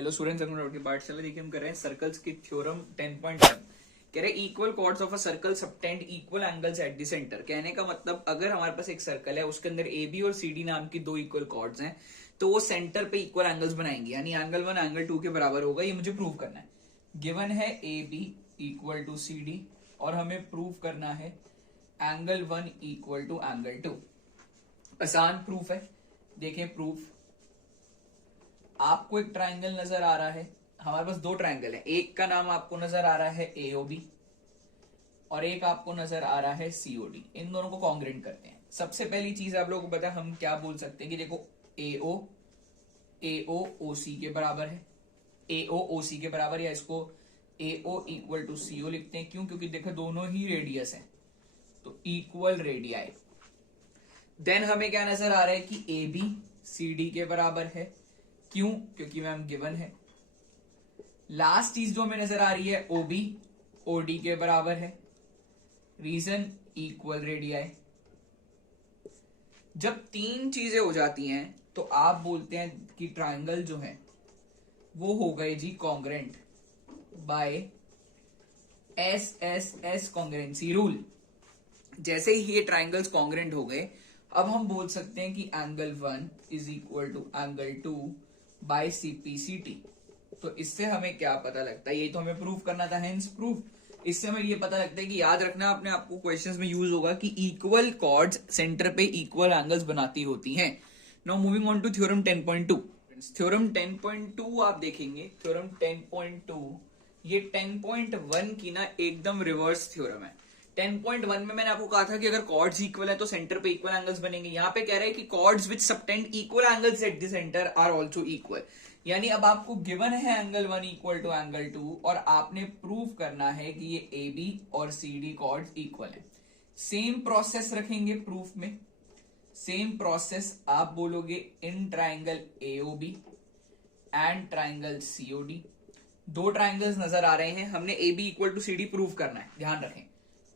Hello students, पाठशाला देखिए हम कर रहे हैं सर्कल्स की थ्योरम 10.1। कह रहे equal chords of a circle subtend equal angles at the centre. कहने का मतलब अगर हमारे पास एक सर्कल है उसके अंदर ए बी और सी डी नाम की दो इक्वल कॉर्ड्स हैं तो वो सेंटर पे इक्वल एंगल्स बनाएंगे, यानी एंगल 1 एंगल 2 के बराबर होगा। ये मुझे प्रूव करना है। गिवन है A B equal to C D और हमें प्रूव करना है एंगल 1 इक्वल टू एंगल 2। आसान प्रूफ है। देखें प्रूफ, आपको एक ट्राइंगल नजर आ रहा है। हमारे पास दो ट्राइंगल है, एक का नाम आपको नजर आ रहा है एओबी और एक आपको नजर आ रहा है सीओडी। इन दोनों को कॉन्ग्रेंट करते हैं। सबसे पहली चीज आप लोगों को पता है हम क्या बोल सकते हैं कि देखो एओ ओसी के बराबर है, एओ ओसी के बराबर, या इसको एओ इक्वल टू सीओ लिखते हैं। क्यों? क्योंकि देखो दोनों ही रेडियस है तो इक्वल रेडियाई। देन हमें क्या नजर आ रहा है कि ए बी सी डी के बराबर है। क्यों? क्योंकि मैम गिवन है। लास्ट चीज जो हमें नजर आ रही है ओबी ओडी के बराबर है। Reason equal radii. जब तीन चीजें हो जाती हैं तो आप बोलते हैं कि ट्राइंगल जो है वो हो गए जी congruent by S S S congruency rule. जैसे ही ये ट्राइंगल्स कॉन्ग्रेंट हो गए, अब हम बोल सकते हैं कि angle 1 is equal to angle 2 by CPCT. तो इससे हमें क्या पता लगता है? ये तो हमें प्रूफ करना था, हेंस प्रूफ। इससे हमें ये पता लगता है कि याद रखना अपने आपको क्वेश्चंस में यूज होगा कि इक्वल कॉर्ड्स सेंटर पे इक्वल एंगल्स बनाती होती हैं। Now moving on to theorem 10.2। Theorem 10.2 आप देखेंगे, थ्योरम 10.2 ये 10.1 की ना एकदम रिवर्स थ्योरम है। 10.1 में मैंने आपको कहा था कि अगर कॉर्ड्स इक्वल है तो सेंटर पे इक्वल एंगल्स बनेंगे। यहाँ पे कह रहे हैं कि chords which subtend equal angles at the centre are also equal. यानी अब आपको गिवन है एंगल 1 इक्वल टू एंगल 2 और आपने प्रूव करना है कि ये ए बी और सी डी कॉर्ड्स इक्वल है। सेम प्रोसेस रखेंगे प्रूफ में। सेम प्रोसेस आप बोलोगे in triangle A O B and triangle C O D. दो ट्राइंगल्स नजर आ रहे हैं, हमने A B equal to C D prove करना है, ध्यान रखें।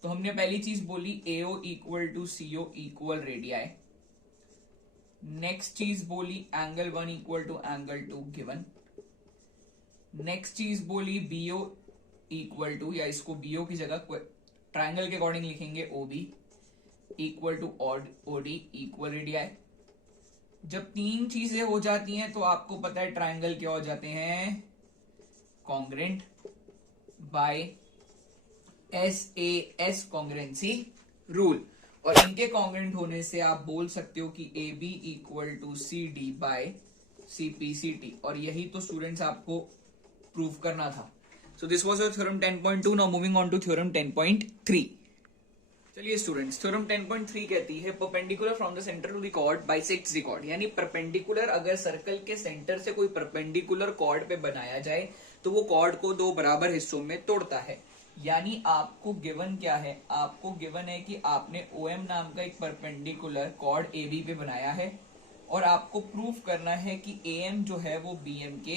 तो हमने पहली चीज बोली A O equal to C O equal radii. Next चीज बोली angle 1 equal to angle 2 given. Next चीज बोली बीओ इक्वल टू, या इसको बीओ की जगह ट्राइंगल के अकॉर्डिंग लिखेंगे O B equal to O D equal radii. जब तीन चीजें हो जाती हैं तो आपको पता है ट्राइंगल क्या हो जाते हैं, congruent by SAS congruency rule. और इनके कॉन्ग्रेंट होने से आप बोल सकते हो कि A B equal to C D by CPCT. और यही तो स्टूडेंट्स आपको प्रूव करना था। So this was your theorem 10.2। Now moving on to theorem 10.3। चलिए स्टूडेंट्स, थ्योरम 10.3 कहती है perpendicular from the centre to the chord bisects the chord. यानी परपेंडिकुलर, अगर सर्कल के सेंटर से कोई परपेंडिकुलर कॉर्ड पे बनाया जाए तो वो कॉर्ड को दो बराबर हिस्सों में तोड़ता है। यानी आपको गिवन क्या है? आपको गिवन है कि आपने OM नाम का एक परपेंडिकुलर कॉर्ड AB पे बनाया है और आपको प्रूफ करना है कि AM जो है वो BM के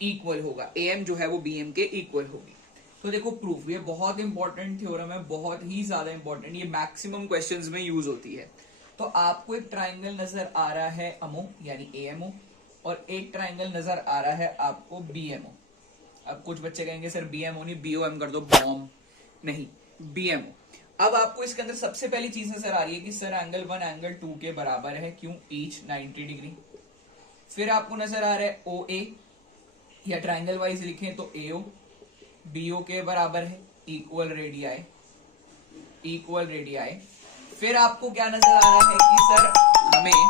इक्वल होगा। AM जो है वो BM के इक्वल होगी। तो देखो प्रूफ, ये बहुत इंपॉर्टेंट थ्योरम है, बहुत ही ज्यादा इंपॉर्टेंट। ये मैक्सिमम क्वेश्चंस में यूज होती है। तो आपको एक ट्राइंगल नजर आ रहा है अमो यानी AMO और एक ट्राइंगल नजर आ रहा है आपको BMO। अब कुछ बच्चे कहेंगे सर BMO नहीं BOM कर दो, बॉम्ब नहीं, BMO। अब आपको इसके अंदर सबसे पहली चीज नजर आ रही है कि सर एंगल 1 एंगल 2 के बराबर है। क्यों? Each 90 degree. फिर आपको नजर आ रहा है OA, या ट्राइंगल वाइज लिखें तो AO BO के बराबर है, इक्वल रेडियाई इक्वल रेडियाई। फिर आपको क्या नजर आ रहा है कि सर हमें,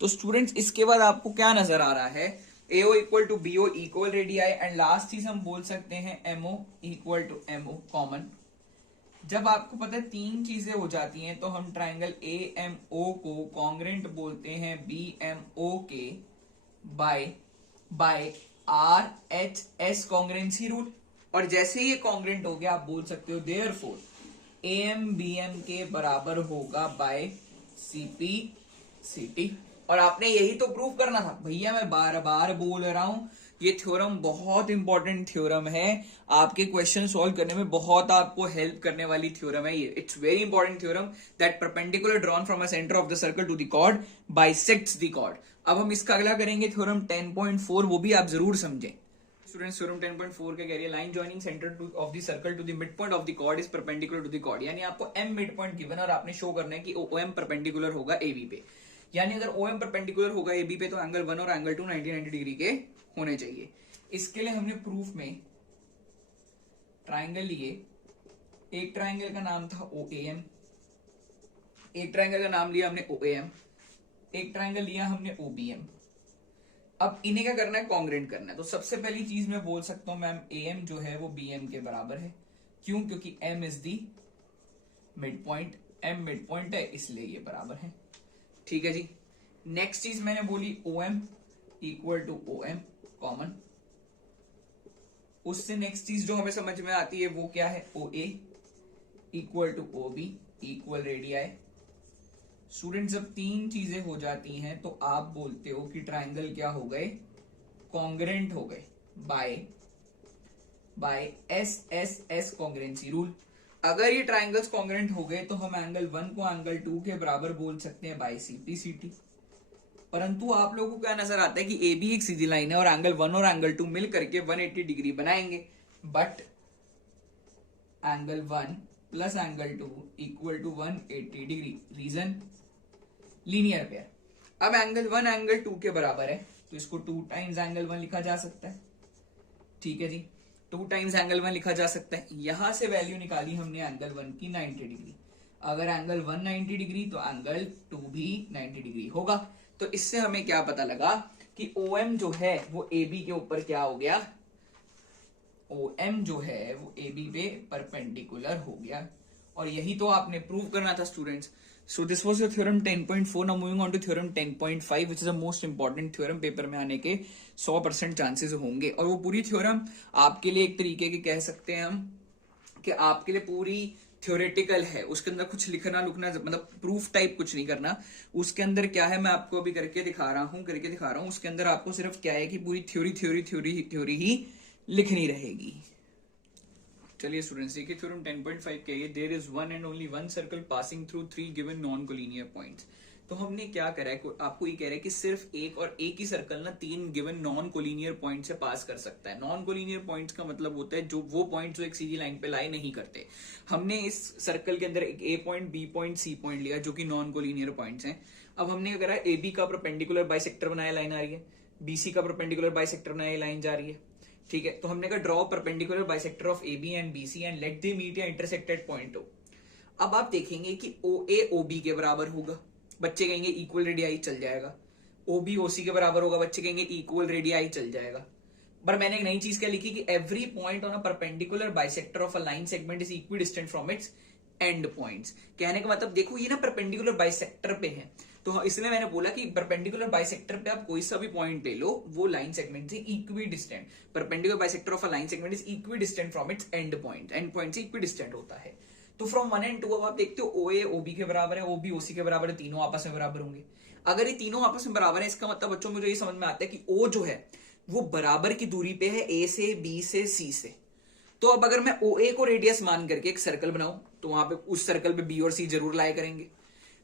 तो स्टूडेंट्स इसके बाद आपको क्या नजर आ रहा है, AO equal to BO equal radii. And last चीज हम बोल सकते हैं MO equal to MO common. जब आपको पता है तीन चीजें हो जाती हैं तो हम ट्राइंगल AMO को कॉन्ग्रेंट बोलते हैं BMO के बाय RHS कॉन्ग्रेंसी रूल। और जैसे ही ये कॉन्ग्रेंट हो गया आप बोल सकते हो देयरफॉर AM BM के बराबर होगा बाय CPCT। और आपने यही तो प्रूव करना था। भैया मैं बार बार बोल रहा हूं ये थ्योरम बहुत इंपॉर्टेंट थ्योरम है, आपके क्वेश्चन सॉल्व करने में बहुत आपको हेल्प करने वाली थ्योरम है ये। It's very important theorem that perpendicular drawn from a centre of the circle to the chord bisects the chord. अब हम इसका अगला करेंगे थ्योरम 10.4, वो भी आप जरूर समझें। स्टूडेंट्स थ्योरम 10.4 क्या कह रही है, line joining centre of the circle to the mid point of the chord is perpendicular to the chord. यानी आपको एम मिड पॉइंट गिवन और आपने शो करना है कि ओएम परपेंडिकुलर होगा एबी पे। यानी अगर ओएम परपेंडिकुलर होगा एबी पे तो एंगल 1 और एंगल 2 90 डिग्री के होने चाहिए। इसके लिए हमने प्रूफ में ट्राइंगल लिए, एक ट्राइंगल का नाम था OAM, एक ट्राइंगल का नाम लिया हमने OAM, एक ट्राइंगल लिया हमने OBM। अब इन्हें क्या करना है, कॉन्ग्रेंट करना है। तो सबसे पहली चीज मैं बोल सकता हूं मैम AM जो है वो BM के बराबर है। क्यों? क्योंकि M is the mid point, M mid point है इसलिए ये बराबर है। ठीक है जी। नेक्स्ट चीज मैंने बोली OM equal to OM common. उससे नेक्स्ट चीज जो हमें समझ में आती है वो क्या है, OA equal to OB equal radii. Student जब तीन चीजें हो जाती हैं तो आप बोलते हो कि ट्राइंगल क्या हो गए, कॉन्ग्रेंट हो गए बाय SSS कॉन्ग्रेंसी रूल। अगर ये ट्राइंगल्स कॉन्ग्रेंट हो गए तो हम एंगल 1 को एंगल 2 के बराबर बोल सकते हैं बाय CPCT। परंतु आप लोगों को क्या नजर आता है कि AB एक सीधी लाइन है और एंगल 1 और एंगल 2 मिल करके 180 डिग्री बनाएंगे, but angle 1 plus angle 2 equal to 180 degree. Reason, linear pair. अब एंगल 1 एंगल 2 के बराबर है तो इसको 2 टाइम्स एंगल 1 लिखा जा सकता है। ठीक है जी, 2 टाइम्स एंगल 1 लिखा जा सकता है। यहां से वैल्यू निकाली हमने एंगल 1 की 90 डिग्री। अगर एंगल 1 90 डिग्री तो एंगल 2 भी 90 डिग्री होगा। तो इससे हमें क्या पता लगा कि OM जो है वो AB के ऊपर क्या हो गया, OM जो है वो AB पे परपेंडिकुलर हो गया। और यही तो आपने प्रूव करना था students. So this was your theorem 10.4. Now moving on to theorem 10.5, which is the most important theorem। Paper में आने के 100% चांसेस होंगे और वो पूरी थ्योरम आपके लिए एक तरीके के कह सकते हैं हम कि आपके लिए पूरी थ्योरेटिकल है। उसके अंदर कुछ लिखना लुकना मतलब प्रूफ टाइप कुछ नहीं करना। उसके अंदर क्या है मैं आपको अभी करके दिखा रहा हूँ। उसके अंदर आपको सिर्फ क्या है कि पूरी थ्योरी ही लिखनी रहेगी। चलिए स्टूडेंट्स देखिए थ्योरम 10.5 के लिए there is one and only one circle passing through 3 given non collinear points. तो हमने क्या करा है, आपको ये कह रहा है कि सिर्फ एक ही सर्कल ना 3 गिवन नॉन कोलिनियर पॉइंट से पास कर सकता है। नॉन कोलिनियर पॉइंट्स का मतलब होता है जो वो पॉइंट जो एक सीधी लाइन पे लाई नहीं करते। हमने इस सर्कल के अंदर एक A point, B point, C point लिया जो कि नॉन कोलिनियर पॉइंट्स हैं। अब हमने क्या करा, AB का परपेंडिकुलर बाइसेक्टर बनाया, लाइन आ रही है। BC का परपेंडिकुलर बाइसेक्टर बनाया, लाइन जा रही है। ठीक है, तो हमने कहा draw perpendicular bisector of AB and BC and let them meet या इंटरसेक्टेड पॉइंट O। अब आप देखेंगे कि OA OB के बराबर होगा, बच्चे कहेंगे इक्वल रेडियाई, चल जाएगा। OB OC के बराबर होगा, बच्चे कहेंगे इक्वल रेडियाई, चल जाएगा। पर मैंने एक नई चीज क्या लिखी कि every point on a perpendicular bisector of a line segment is equi distant from its and points. कहने का मतलब देखो ये ना परपेंडिकुलर बाइसेक्टर पे है, तो इसलिए मैंने बोला कि परपेंडिकुलर बाइसेक्टर पे आप कोई सा भी पॉइंट ले लो वो लाइन सेगमेंट से equi distant, perpendicular bisector of a line segment is equi distant from its and point से इक्वी डिस्टेंट होता है। तो फ्रॉम 1 एंड 2 अब आप देखते हो OA OB के बराबर है, OB OC के बराबर है, तीनों आपस में बराबर होंगे। अगर ये तीनों आपस में बराबर है इसका मतलब बच्चों मुझे ये समझ में आता है कि O जो है वो बराबर की दूरी पे है A से, B से, C से। तो अब अगर मैं OA को रेडियस मान करके एक सर्कल बनाऊं तो वहां पे उस सर्कल पे B और C जरूर लाया करेंगे।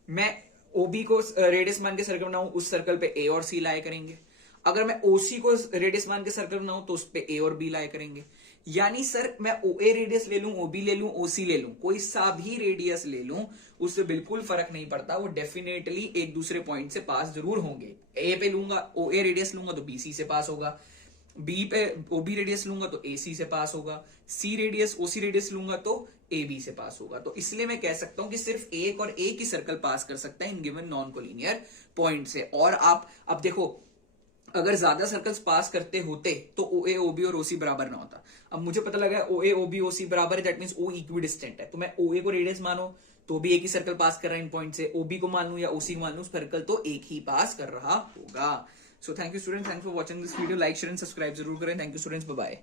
मैं OB को रेडियस मान के सर्कल बनाऊं उस सर्कल पे A और C लाया करेंगे। अगर मैं OC को रेडियस मान के सर्कल बनाऊं तो उस पे A और B लाया करेंगे। यानी सर मैं OA रेडियस ले लूं, OB ले लूं, OC ले लूं, कोई सा भी रेडियस ले लूं उससे बिल्कुल फर्क नहीं पड़ता, वो डेफिनेटली एक दूसरे पॉइंट से पास जरूर होंगे। A पे लूंगा OA रेडियस लूंगा तो BC से पास होगा, B पे OB रेडियस लूंगा तो AC से पास होगा, C रेडियस OC रेडियस लूंगा तो AB से पास होगा। तो इसलिए मैं कह सकता हूं कि सिर्फ एक और एक ही सर्कल पास कर सकता है in given non collinear point से। और आप अब देखो अगर ज्यादा सर्कल्स पास करते होते तो OA OB और OC बराबर ना होता। अब मुझे पता लगा OA OB OC बराबर है, that means O equi distant है। तो मैं OA को रेडियस मानो तो भी एक ही सर्कल पास कर रहा है इन पॉइंट से, OB को मान लूं या OC को मान लूं सर्कल तो एक ही पास कर रहा होगा। So thank you student, thanks for watching this video. Like share and subscribe जरूर करें। Thank you students, bye bye.